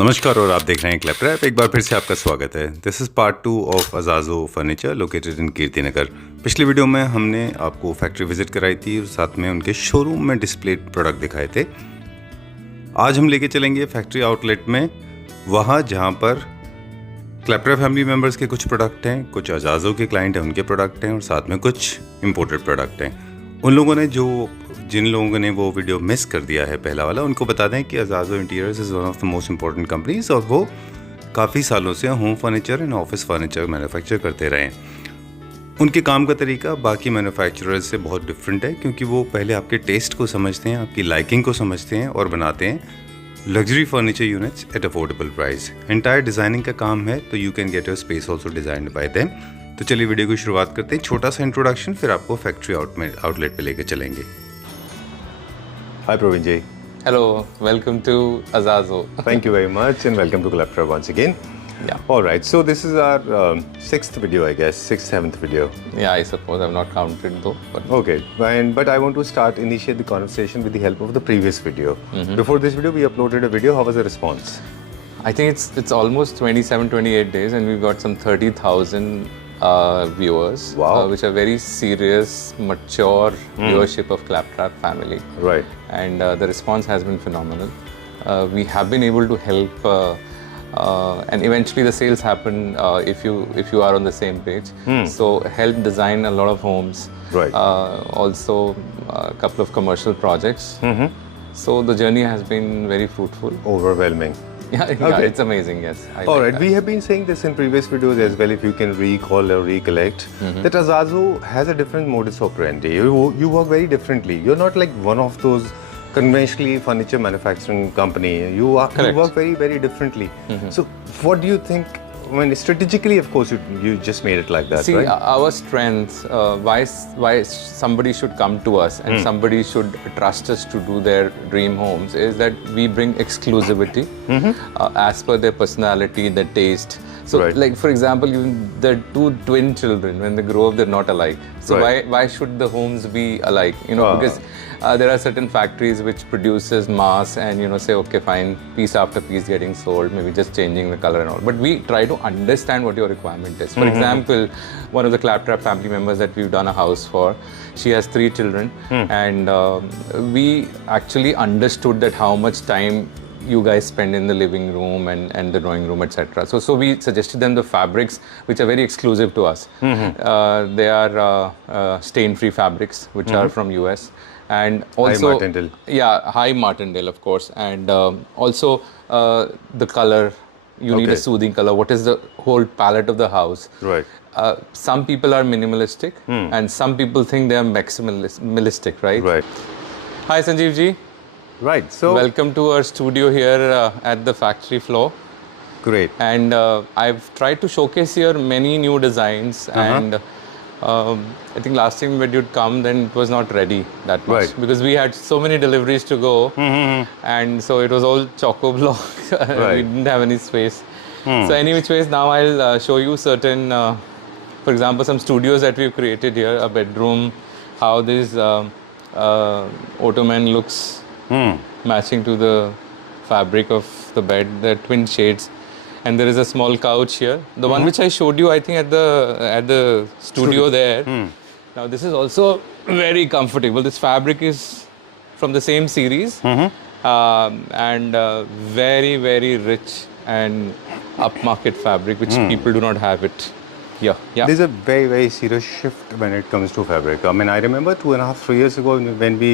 नमस्कार और आप देख रहे हैं क्लैप। एक बार फिर से आपका स्वागत है। This is part 2 of Ajazo furniture located in Kirti Nagar. पिछली वीडियो में हमने आपको फैक्ट्री विजिट कराई थी और साथ में उनके शोरूम में डिस्प्ले प्रोडक्ट दिखाए थे। आज हम लेके चलेंगे फैक्ट्री आउटलेट में, वहाँ जहाँ पर क्लैप फैमिली मेम्बर्स के कुछ प्रोडक्ट हैं, कुछ अजाजो के क्लाइंट हैं उनके प्रोडक्ट हैं और साथ में कुछ इम्पोर्टेड प्रोडक्ट हैं। उन लोगों ने जिन लोगों ने वो वीडियो मिस कर दिया है पहला वाला, उनको बता दें कि Ajazo interiors is one of the most important companies और वो काफ़ी सालों से home furniture and office furniture manufacture करते रहे हैं। उनके काम का तरीका बाकी मैन्युफैक्चरर्स से बहुत डिफरेंट है, क्योंकि वो पहले आपके टेस्ट को समझते हैं, आपकी लाइकिंग को समझते हैं और बनाते हैं luxury furniture units at affordable price. Entire designing का काम है, तो you can get your space also designed bye them. तो चलिए वीडियो की शुरुआत करते हैं। छोटा सा इंट्रोडक्शन, फिर आपको फैक्ट्री आउटलेट पे लेके चलेंगे। Hi Praveen ji. Hello, welcome to Azazo. Thank you very much and welcome to Claptrap once again. Yeah. All right, so this is our sixth video, I guess, sixth, seventh video. Yeah, I suppose I've not counted though. But Okay, but I want to initiate the conversation with the help of the previous video. Before this video, we uploaded a video. How was the response? I think it's almost 27, 28 days and we've got some 30,000 viewers, Wow. Which are very serious, mature viewership of Claptrap family. Right. And the response has been phenomenal. We have been able to help, and eventually the sales happen if you are on the same page. So help design a lot of homes. Right. Also a couple of commercial projects. So the journey has been very fruitful. Overwhelming. Yeah, Okay. it's amazing. Yes. I All like right, that. we have been saying this in previous videos as well, if you can recall or recollect, that Azazo has a different modus operandi. You work very differently. You're not like one of those conventionally furniture manufacturing company. You Correct. work very, very differently. So what do you think? I mean, strategically, of course, you just made it like that, See, right? our strengths, why somebody should come to us and somebody should trust us to do their dream homes is that we bring exclusivity as per their personality, their taste. So, Right. like for example, the two twin children, when they grow up, they're not alike. So Right. why should the homes be alike? Because there are certain factories which produces mass and say, okay, fine, piece after piece getting sold, maybe just changing the color and all. But we try to understand what your requirement is. For example, one of the Claptrap family members that we've done a house for, she has 3 children, and we actually understood that how much time you guys spend in the living room and the drawing room, etc. So we suggested them the fabrics which are very exclusive to us. They are stain-free fabrics which are from US. And also, High Martindale. Yeah, high Martindale, of course. And also the color, you need a Okay. soothing color. What is the whole palette of the house? Right. Some people are minimalistic and some people think they are maximalistic, right? Right. Hi, Sanjeev ji. Right. So Welcome to our studio here at the factory floor. great. And I've tried to showcase here many new designs and I think last time when you'd come, then it was not ready that much Right. because we had so many deliveries to go and so it was all choco block. We Right. didn't have any space. So any which ways, now I'll show you certain, for example, some studios that we've created here, a bedroom, how this Ottoman looks matching to the fabric of the bed, the twin shades. And there is a small couch here. The one which I showed you, I think, at the studio there. Now this is also very comfortable. This fabric is from the same series and very, very rich and upmarket fabric, which people do not have it here. Yeah. There's a very, very serious shift when it comes to fabric. I mean, I remember 2.5, 3 years ago when we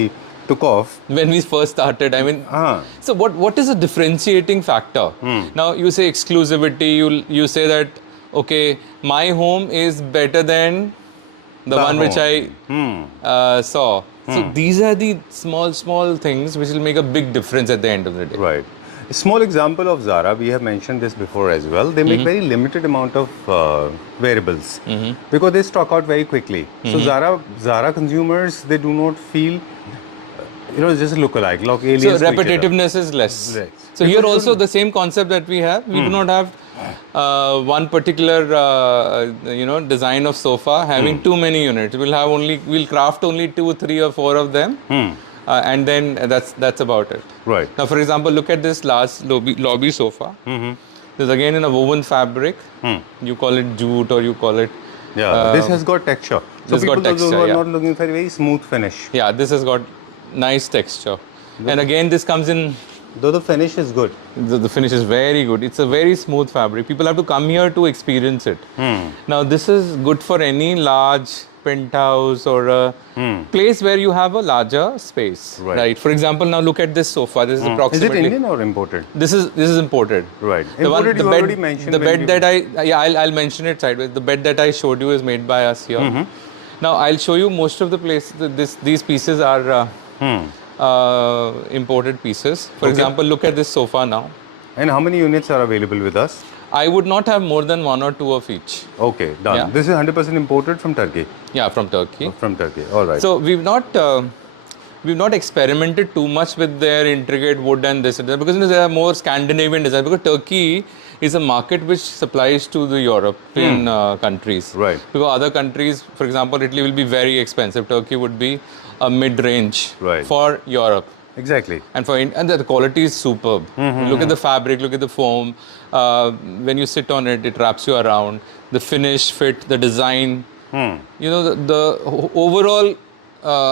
took off. When we first started, I mean, so what is a differentiating factor? Now you say exclusivity, you say that, okay, my home is better than the one which I saw. So these are the small things which will make a big difference at the end of the day. Right. A small example of Zara, we have mentioned this before as well. They make very limited amount of variables because they stock out very quickly. So Zara consumers, they do not feel, just look alike, like aliens. So to each other. repetitiveness is less. Right. So here also the same concept that we have. We do not have one particular design of sofa having too many units. We'll craft only 2, 3 or 4 of them. and then that's about it. Right. Now, for example, look at this last lobby sofa. This is again in a woven fabric. You call it jute or you call it. Yeah, this has got texture. So this people got texture, who are yeah. not looking for a very smooth finish. Yeah, this has got nice texture. And again, this comes in. Though the finish is good. The finish is very good. It's a very smooth fabric. People have to come here to experience it. Now, this is good for any large penthouse or a place where you have a larger space. Right. For example, now look at this sofa. This is approximately. Is it Indian or imported? This is imported. Right. Imported, you already mentioned. The bed that I'll mention it sideways. The bed that I showed you is made by us here. Now, I'll show you most of the places. These pieces are imported pieces. For example, look at this sofa now. And how many units are available with us? I would not have more than 1 or 2 of each. Okay, done. Yeah. This is 100% imported from Turkey. Yeah, from Turkey. From Turkey. All right. So we've not experimented too much with their intricate wood and this and that, because there are more Scandinavian design. Because Turkey is a market which supplies to the European countries. Right. Because other countries, for example, Italy will be very expensive. Turkey would be a mid-range for Europe. Exactly. And the quality is superb. Look at the fabric, look at the foam. When you sit on it, it wraps you around. The finish, fit, the design. You know, the overall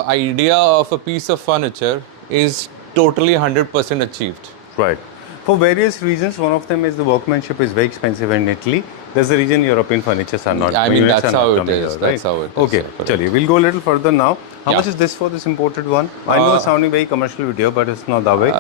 idea of a piece of furniture is totally 100% achieved. Right. For various reasons, one of them is the workmanship is very expensive in Italy. That's the reason European furnitures are not. I mean, that's how it is. Here, That's how it is. Okay, chaliye, we'll go a little further now. How Yeah. much is this for this imported one? I know it's sounding very commercial video, but it's not that way.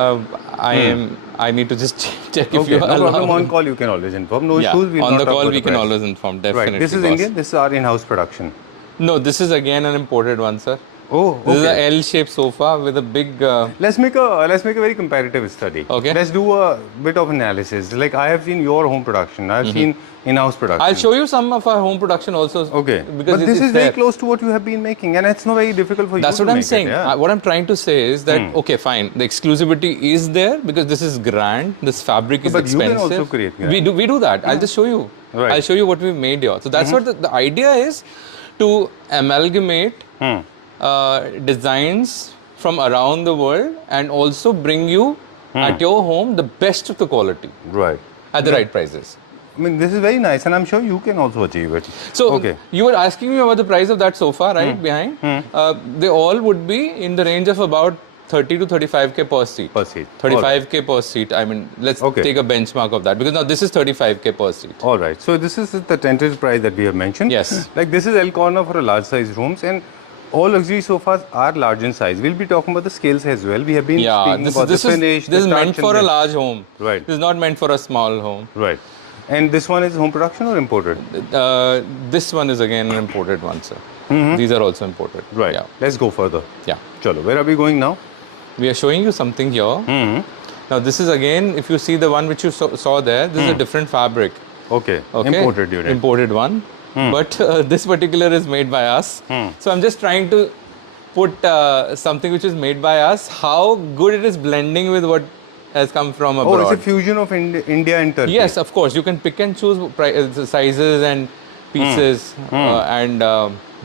I need to just check if Okay, you no allow. problem. On call, you can always inform. No Yeah, issues. We'll on not the talk call about we the can price. always inform. Definitely. Right. This is boss. Indian. This is our in-house production. No, this is again an imported one, sir. Oh, This is okay. a L-shaped sofa with a big. Let's make a very comparative study. Okay. Let's do a bit of analysis. Like I have seen your home production. I've seen in-house production. I'll show you some of our home production also. Okay. Because But this it's is very there. close to what you have been making, and it's not very difficult for That's you what to I'm make saying. It, yeah? What I'm trying to say is that okay, fine. The exclusivity is there because this is grand. This fabric is But you expensive. can also create grand. We do that. I'll just show you. Right. I'll show you what we've made here. So that's what the idea is, to amalgamate designs from around the world and also bring you at your home the best of the quality Right. at the right prices. I mean, this is very nice, and I'm sure you can also achieve it. So okay. you were asking me about the price of that sofa, right, behind. They all would be in the range of about 30 to 35k per seat. Per seat. 35k per seat. I mean, let's take a benchmark of that because now this is 35k per seat. All right. So this is the tentative price that we have mentioned. Yes. Like this is L corner for a large size rooms, and all luxury sofas are large in size. We'll be talking about the scales as well. We have been speaking about the finish. This is meant touch, for and a the- large home. Right. This is not meant for a small home. Right. And this one is home production or imported? This one is again an imported one, sir. These are also imported. Right. Yeah. Let's go further. Yeah. Chalo, where are we going now? We are showing you something here. Now this is again, if you see the one which you saw there, this is a different fabric. Okay. Okay. Imported unit. Imported one. But this particular is made by us. So I'm just trying to put something which is made by us, how good it is blending with what has come from abroad. Oh, it's a fusion of India and Turkey. Yes, of course. You can pick and choose the sizes and pieces and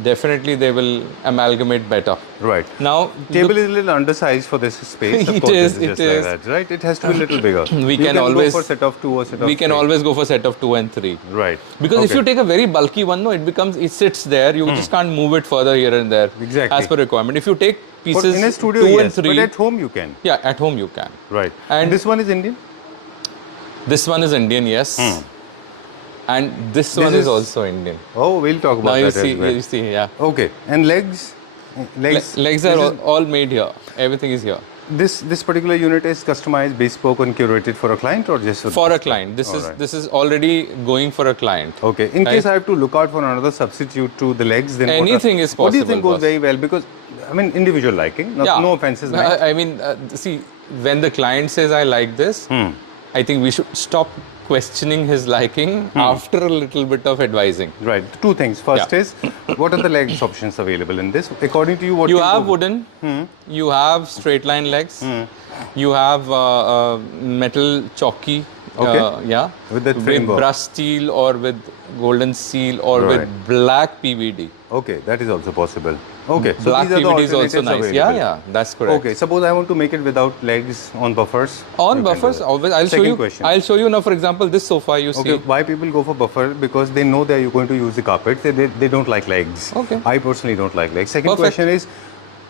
definitely they will amalgamate better. Right. Now, Table is a little undersized for this space. Of It course, is, this it just like is. that, right? It has to be a little bigger. We You can always go for set of 2 or set of we can 3. always go for set of 2 and 3. Right. Because if Okay. you take a very bulky one, no, it sits there. You just can't move it further here and there. Exactly. As per requirement. If you take pieces in a studio, 2 yes, and 3, but at home you can. yeah, at home you can. Right. And this one is Indian? This one is Indian, yes. And this one is also Indian. Oh, we'll talk about Now you that see, as well. you see, yeah. Okay. And legs? Legs are all made here. Everything is here. This particular unit is customized, bespoke and curated for a client or just For a client. This is already going for a client. Okay. In case I have to look out for another substitute to the legs, then anything is possible. What do you think goes boss. very well? Because, I mean, individual liking. No offenses meant. I mean, see, when the client says, I like this, I think we should stop questioning his liking after a little bit of advising. Right. 2 things. First is, what are the legs options available in this? According to you, what You can have go- wooden, you have straight line legs, you have metal chalky Okay. Yeah. With that with framework. brush steel or with golden seal or Right. with black PVD. Okay, that is also possible. Okay, so Black these are the PVD is alternatives also nice. available. Yeah, that's correct. Okay, suppose I want to make it without legs on buffers. On You can do buffers, that. always I'll show Second you. question. I'll show you now. For example, this sofa you Okay, see. why people go for buffer? Because they know that you're going to use the carpet. They don't like legs. Okay. I personally don't like legs. Second Perfect. question is,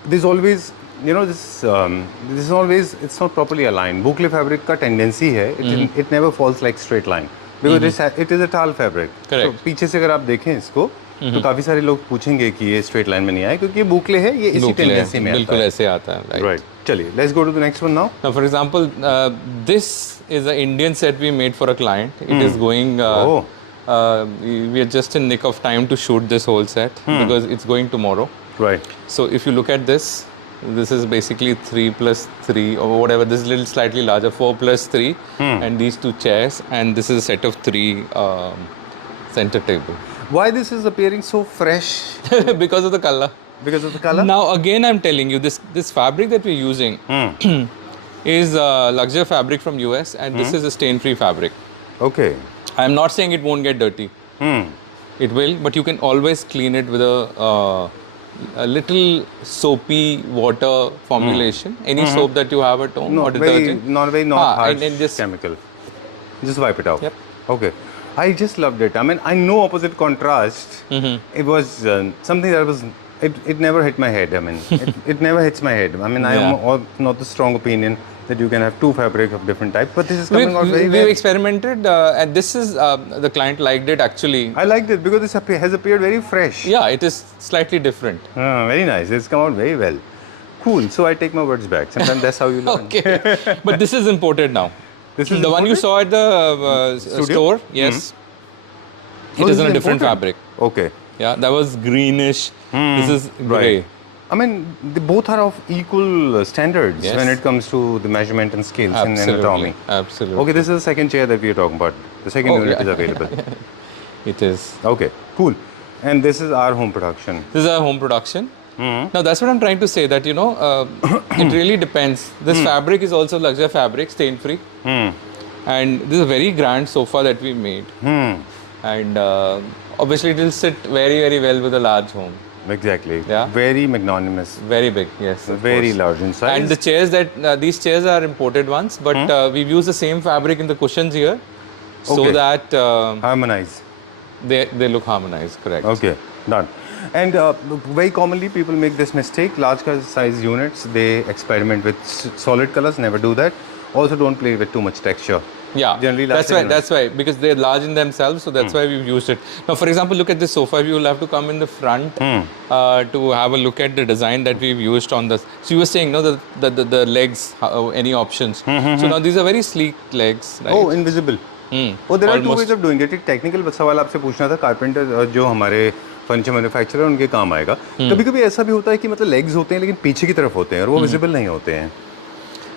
there's always, you know, this is always, it's not properly aligned. Boucle fabric का tendency है, it never falls like straight line. Because it is a tall fabric. Correct. So, पीछे से अगर आप देखें इसको, तो काफी सारे लोग पूछेंगे कि ये straight line में नहीं आया, क्योंकि ये boucle है, ये इसी tendency में आता है. बिल्कुल ऐसे आता है. Right. Right. चलिए, let's go to the next one now. Now, for example, this is an Indian set we made for a client. It is going. We are just in nick of time to shoot this whole set because it's going tomorrow. Right. So if you look at this, this is basically 3 plus 3 or whatever. This is a little slightly larger, 4 plus 3, and these 2 chairs, and this is a set of 3 center table. Why this is appearing so fresh? Because of the color. Because of the color? Now again, I'm telling you, this fabric that we're using is luxury fabric from US, and this is a stain-free fabric. Okay. I'm not saying it won't get dirty. It will, but you can always clean it with a little soapy water formulation. Any soap that you have at home or detergent. Not harsh and then just chemical. Just wipe it out. Yep. Okay. I just loved it. I mean, I know opposite contrast. It was something that was. It never hit my head. I mean, it never hits my head. I mean, I am not the strong opinion that you can have 2 fabric of different type, but this is coming out very well. We've experimented, and this is the client liked it actually. I liked it because this has appeared very fresh. Yeah, it is slightly different. Very nice. It's come out very well. Cool. So I take my words back. Sometimes that's how you learn. Okay, but this is imported now. This is the one you imported? saw at the store. Yes, it is in a different fabric. Okay. Yeah, that was greenish. This is gray. Right. I mean, they both are of equal standards Yes. when it comes to the measurement and skills in anatomy. Absolutely. Okay, this is the second chair that we are talking about. The second unit is available. It is. Okay, cool. And this is our home production. This is a home production. Now that's what I'm trying to say, that it really depends. This fabric is also luxury fabric, stain free, and this is a very grand sofa that we made. And obviously it will sit very, very well with a large home. Exactly. Yeah. Very magnanimous. Very big, yes. of Very course. large in size. And the chairs that these chairs are imported ones, but we've used the same fabric in the cushions here, so Okay. that Harmonize. they look harmonized. Correct. Okay, done. And very commonly people make this mistake. Large size units, they experiment with solid colors. Never do that. Also, don't play with too much texture. Yeah, Generally, that's why, because they're large in themselves, so that's why we've used it. Now, for example, look at this sofa. You will have to come in the front to have a look at the design that we've used on this. So you were saying, no, the legs, any options. So now these are very sleek legs, right? Oh, invisible. Oh, there are two ways of doing it. एक technical सवाल आपसे पूछना था. Carpenter जो हमारे furniture manufacturer उनके काम आएगा. कभी-कभी ऐसा भी होता है कि मतलब लेग्स होते हैं लेकिन पीछे की तरफ होते हैं और वो विजिबल नहीं होते हैं.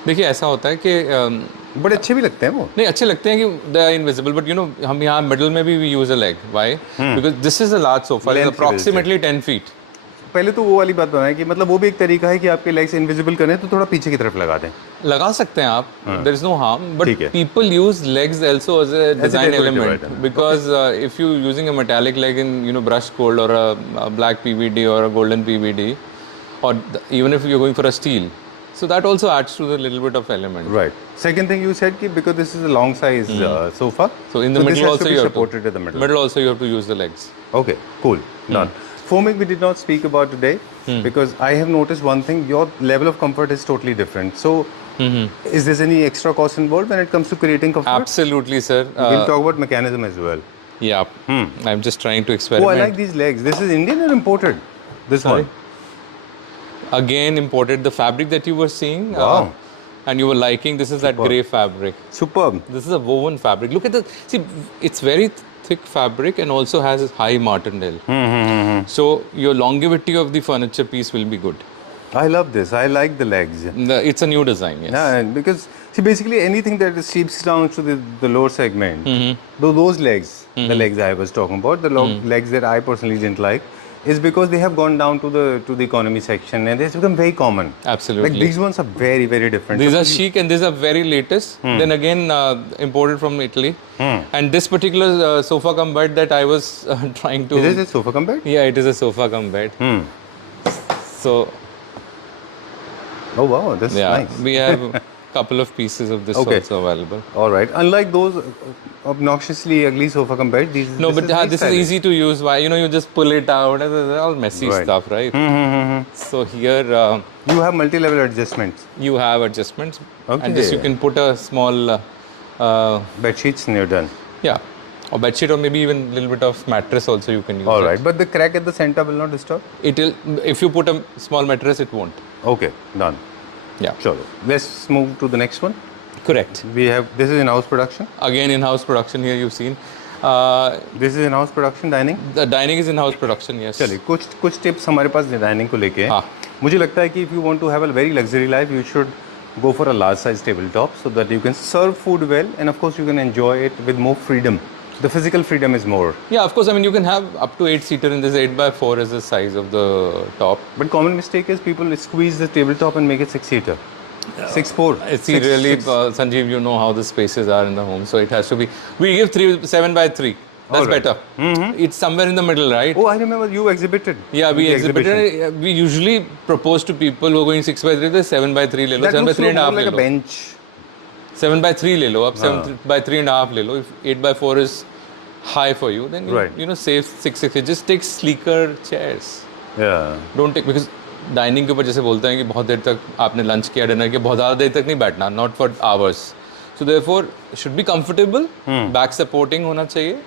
देखिए ऐसा होता है कि बड़े अच्छे भी लगते हैं वो. नहीं, अच्छे लगते हैं कि they are invisible, but you know हम यहाँ मिडिल में भी use a leg. Why? Because this is a large sofa, is approximately 10 feet. पहले तो वो वाली बात बनाए कि मतलब वो भी एक तरीका है कि आपके लेग्स इनविजिबल करें तो थोड़ा पीछे की तरफ लगा दें. लगा सकते हैं आप, there is no harm, but people use legs also as a design element, because if you using a metallic leg in brush gold or a black PVD or a golden PVD, or even if you are going for a steel, so that also adds to the little bit of element. Right. Second thing you said, because this is a long size sofa, so in the middle also you have supported at the middle. Middle also you have to use the legs. Okay, cool, done. Foaming we did not speak about today because I have noticed one thing: your level of comfort is totally different. So, is there any extra cost involved when it comes to creating comfort? Absolutely, sir. We'll talk about mechanism as well. Yeah. I'm just trying to experiment. Oh, I like these legs. This is Indian or imported? This one. Again imported. The fabric that you were seeing, wow, and you were liking, this is that grey fabric. Superb. This is a woven fabric. Look at the, see, it's very thick fabric and also has a high martindale. So your longevity of the furniture piece will be good. I love this. I like the legs. It's a new design, yes. Yeah, because see, basically anything that seeps down to the lower segment, those legs, the legs I was talking about, the legs that I personally didn't like, is because they have gone down to the economy section and it's become very common. Absolutely. Like these ones are very, very different. These So are chic and these are very latest. Then again, imported from Italy. And this particular sofa cum bed that I was trying to... Is this a sofa cum bed? Yeah, it is a sofa cum bed. So, Oh wow, that's yeah, nice. we have a couple of pieces of this Okay. also available. All right. Unlike those obnoxiously ugly sofa cum bed, these No, but is very this is stylish. easy to use. Why? You know, you just pull it out. They're all messy Right. stuff, right? So here You have multi-level adjustments. you have adjustments. And this you Okay. can put a small, Bed sheets and you're done. yeah, or bedsheet or maybe even a little bit of mattress also you can use. All it. right. But the crack at the center will not disturb? It'll, if you put a small mattress, it won't. Okay, done. Yeah. Sure. Let's move to the next one. Correct. We have, this is in-house production. Again, in-house production here you've seen. This is in-house production dining. The dining is in-house production, yes. चलिए कुछ tips हमारे पास dining को लेके हैं। हाँ। मुझे लगता है कि if you want to have a very luxury life you should go for a large size tabletop so that you can serve food well and of course you can enjoy it with more freedom. The physical freedom is more. Yeah, of course. I mean, you can have up to 8-seater in this. 8x4 is the size of the top. But common mistake is people squeeze the tabletop and make it 6-seater. 6-4. See, really, Sanjeev, you know how the spaces are in the home, so it has to be. We give 7x3. That's All right. better. It's somewhere in the middle, right? Oh, I remember you exhibited. Yeah, we the exhibition. exhibited. We usually propose to people who are going 6x3, the 7x3 ले लो, That looks 7x3 and a half like ले a low. bench. 7x3 ले लो, अब 7x3 and a half ले लो. If 8x4 is high for you, then you, Right. you know, save 6. Just take sleeker chairs. Yeah. Don't take, because dining के ऊपर जैसे बोलते हैं कि बहुत देर तक आपने लंच किया डिनर किया बहुत ज़्यादा देर तक नहीं बैठना not for hours so therefore should be comfortable back supporting होना चाहिए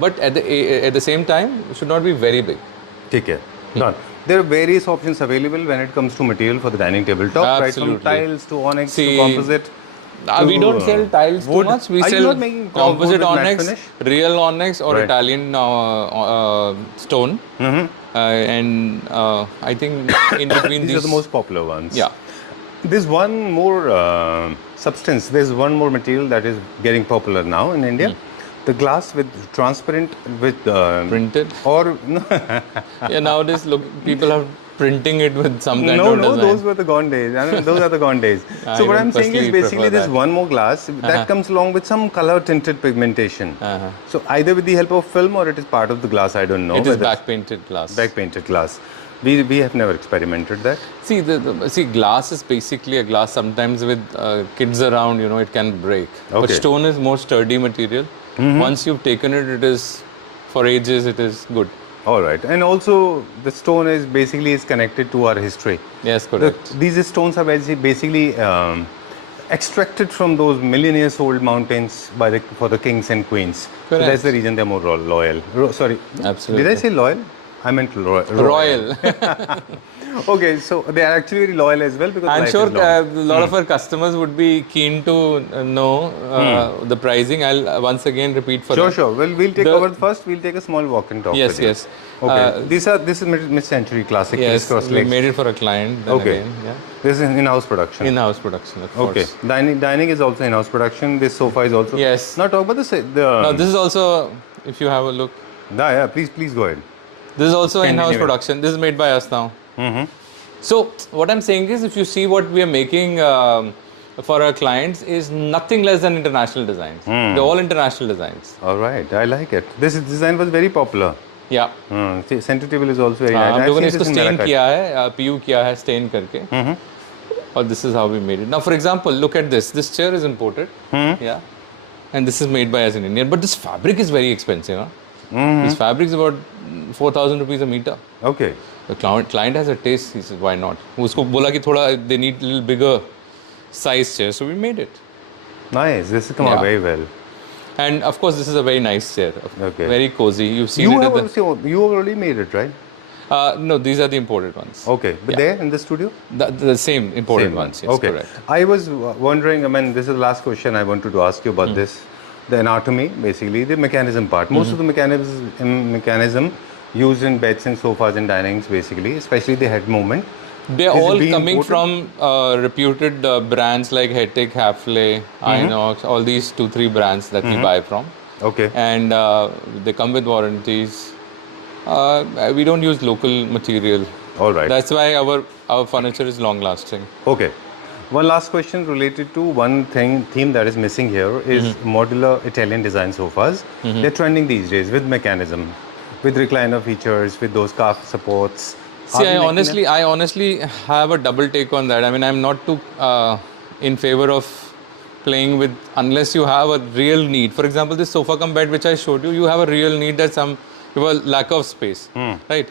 but at the same time should not be very big ठीक है. Done. There are various options available when it comes to material for the dining tabletop, right from Absolutely. tiles to onyx to See, composite. we don't sell tiles too wood. much. We Are you sell not making composite wood with matte onyx, finish? real onyx, or Right. Italian stone. And I think in between These are the most popular ones. Yeah. There's one more substance. There's one more material that is getting popular now in India. The glass with transparent with Printed. or no, Yeah, nowadays look, people are printing it with some kind of design. those were the gone days. I mean, those are the gone days. I So what don't I'm saying is personally basically prefer there's that. one more glass that comes along with some color tinted pigmentation. So either with the help of film or it is part of the glass. I don't know. It is whether- back painted glass. back painted glass. We have never experimented that. See, see, glass is basically a glass. Sometimes with kids around, you know, it can break. But Okay. stone is more sturdy material. Once you've taken it, it is for ages. It is good. All right, and also the stone is basically is connected to our history. Yes, correct. These stones are basically extracted from those million years old mountains for the kings and queens. So Correct. that's the reason they're more loyal. Sorry, Absolutely. did I say loyal? I meant Royal. Okay, so they are actually very loyal as well because I'm life sure is long. a lot of our customers would be keen to know the pricing. I'll once again repeat for Sure, them. sure. Well, we'll take The- over first. We'll take a small walk and talk. Yes, with you. yes. Okay. This is mid-century classic. Yes, crisscross we legs. made it for a client. Then Okay. Again, yeah. This is in-house production. In-house production, of Okay. course. Dining is also in-house production. This sofa is also. Yes. Now talk about the. Now this is also, if you have a look, Yeah, please go ahead. this is also in-house Scandinavian. production. This is made by us now. So what I'm saying is, if you see what we are making for our clients, is nothing less than international designs. They're all international designs. All right, I like it. This design was very popular. Yeah. See, center table is also very nice. हम I've लोगों ने seen इसको this in stand Marrakech. किया है, PU किया है stand करके. और this is how we made it. Now, for example, look at this. This chair is imported. Yeah. And this is made by us in India. But this fabric is very expensive. Huh? This fabric is about 4,000 rupees a meter. Okay. The client has a taste. He says, why not? उसको बोला कि थोड़ा they need a little bigger size chair, so we made it. Nice. This has come out Yeah. very well. And of course, this is a very nice chair. Okay. Very cozy. You've seen You it. have At the, also, you already made it, right? no, these are the imported ones. Okay. But Yeah. there in the studio? The same imported Same ones. Yes, okay. correct. I was wondering, I mean, this is the last question I wanted to ask you about this. The anatomy, basically, the mechanism part. Most of the mechanism used in beds and sofas and dinings, basically, especially the head movement. They're Is it all being coming imported? from reputed brands like Hetic, Hafele, Inox, all these 2-3 brands that we buy from. Okay. And they come with warranties. We don't use local material. All right. That's why our furniture is long lasting. Okay. One last question related to one theme that is missing here is modular Italian design sofas. They're trending these days with mechanism, with recliner features, with those calf supports. See, I honestly have a double take on that. I mean, I'm not too in favor of playing with unless you have a real need. For example, this sofa cum bed which I showed you, you have a real need that some people lack of space, right?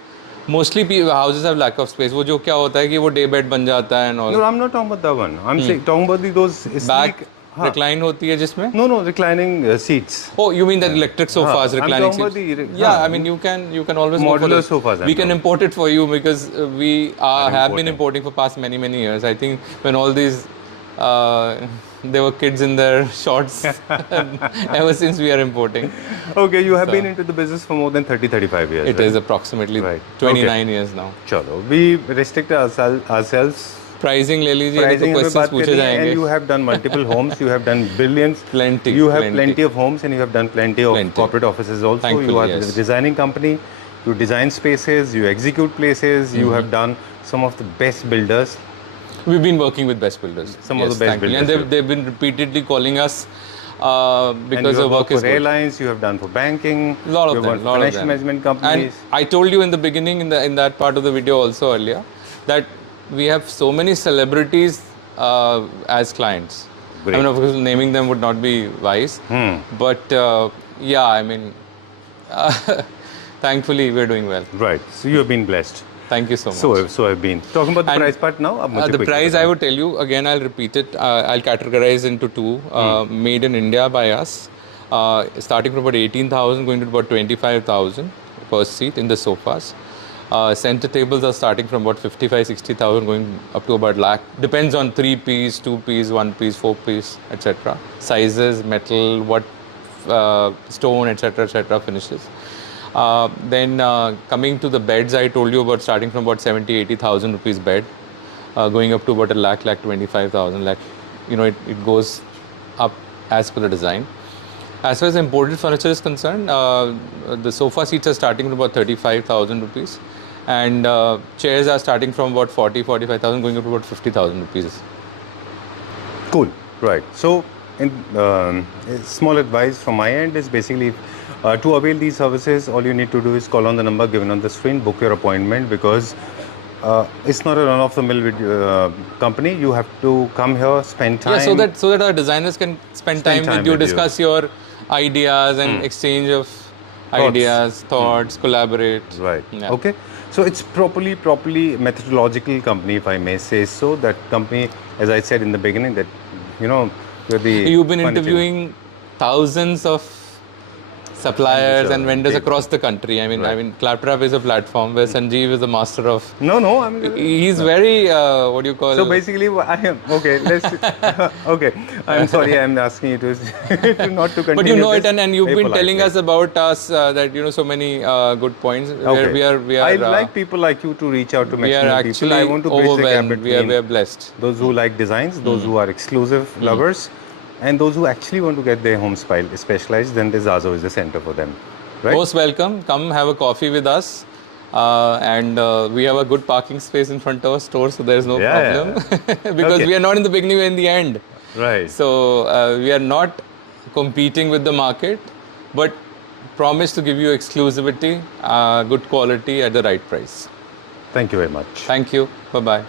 Mostly houses have lack of space. वो जो क्या होता है कि वो day bed बन जाता है and all. No, I'm not talking about that one. I'm saying, talking about those Back recline होती है जिसमें? No, reclining seats. Oh, you mean that electric sofas, reclining seats? Yeah, I mean you can always modular sofas. We can import it for you because we have been importing for past many years. I think when all these there were kids in their shorts ever since we are importing. Okay, you have been into the business for more than 35 years. It is approximately 29 years now. Chalo, we restrict ourselves. Pricing ले लीजिए, नहीं तो questions पूछे जाएंगे. And you have done multiple homes, you have done billions. Plenty. You have plenty of homes and you have done plenty of corporate offices also. Thankfully, you are a designing company, you design spaces, you execute places, you have done some of the best builders. We've been working with best builders. Some of the best builders. And they've been repeatedly calling us because the work is good. Airlines, you have done for banking, lot of them. Financial management companies. And I told you in the beginning, in that part of the video also earlier, that we have so many celebrities as clients. Great. I mean, of course, naming them would not be wise. But yeah, I mean, thancfully, we're doing well. Right. So you have been blessed. Thank you so much. So I've been. Talking about the price part now. The price, I would tell you, again, I'll repeat it. I'll categorize into two. Made in India by us. Starting from about 18,000, going to about 25,000 per seat in the sofas. Center tables are starting from about 55-60,000 going up to about lakh. Depends on 3-piece, 2-piece, 1-piece, 4-piece, etc. Sizes, metal, what stone, etc. finishes. Then coming to the beds, I told you about starting from about 70-80,000 rupees bed, going up to about a lakh 25,000. You know, it goes up as per the design. As far as imported furniture is concerned, the sofa seats are starting from about 35,000 rupees, and chairs are starting from about 40-45,000, going up to about 50,000 rupees. Cool. Right. So, small advice from my end is basically to avail these services, all you need to do is call on the number given on the screen, book your appointment, because it's not a run-of-the-mill company. You have to come here, spend time. Yeah, so that our designers can spend time with you, discuss your ideas and exchange of ideas, thoughts, collaborate. Right. Yeah. Okay. So it's properly methodological company, if I may say so. That company, as I said in the beginning, that you've been interviewing thousands of suppliers and vendors across the country. I mean, Claptrap is a platform where Sanjeev is a master of. No. I mean, he's very what do you call? So basically, I am okay. Let's okay. I'm sorry. I'm asking you to not to continue. But you know it, and you've been telling us about us that so many good points. Okay. We are. I like people like you to reach out to maximum people. I want to bridge the gap between we are blessed. Those who like designs, those who are exclusive lovers, and those who actually want to get their home specialized, then this Azazo is the center for them. Right? Most welcome. Come have a coffee with us. And we have a good parking space in front of our store, so there is no problem. Because we are not in the beginning, we are in the end. Right. So we are not competing with the market, but promise to give you exclusivity, good quality at the right price. Thank you very much. Thank you. Bye-bye.